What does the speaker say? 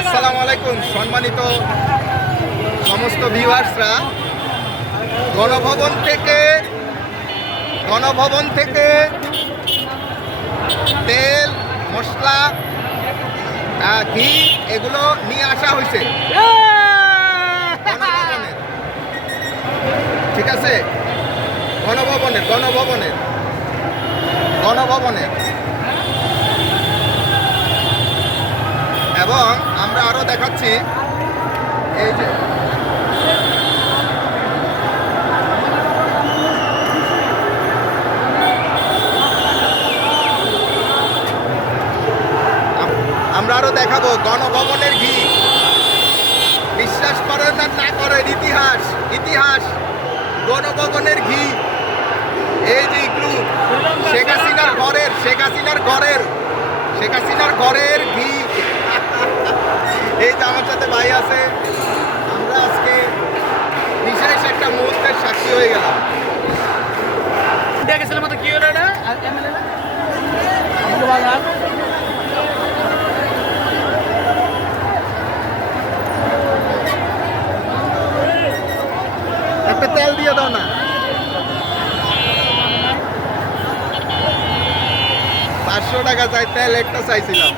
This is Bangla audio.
আসসালামু আলাইকুম সম্মানিত সমস্ত ভিউয়ার্সরা, গণভবন থেকে তেল, মশলা, ঘি এগুলো নিয়ে আসা হয়েছে গণভবনের। ঠিক আছে, গণভবনের এবং আমরা আরো দেখাচ্ছি এই যে আমরা আরো দেখাবো গণভবনের ঘি। বিশ্বাস করেন আর না করেন, ইতিহাস গণভবনের ঘি। এই যে একটু শেখ হাসিনার ঘরের ঘি। এই যে আমার সাথে ভাই আছে, আমরা আজকে বিশেষ একটা মুহূর্তের সাক্ষী হয়ে গেলাম। দেখেছিলাম তো কি হলো এটা একটা তেল দিয়ে দাও না। 500 টাকা চাই তেল, একটা চাইছিলাম।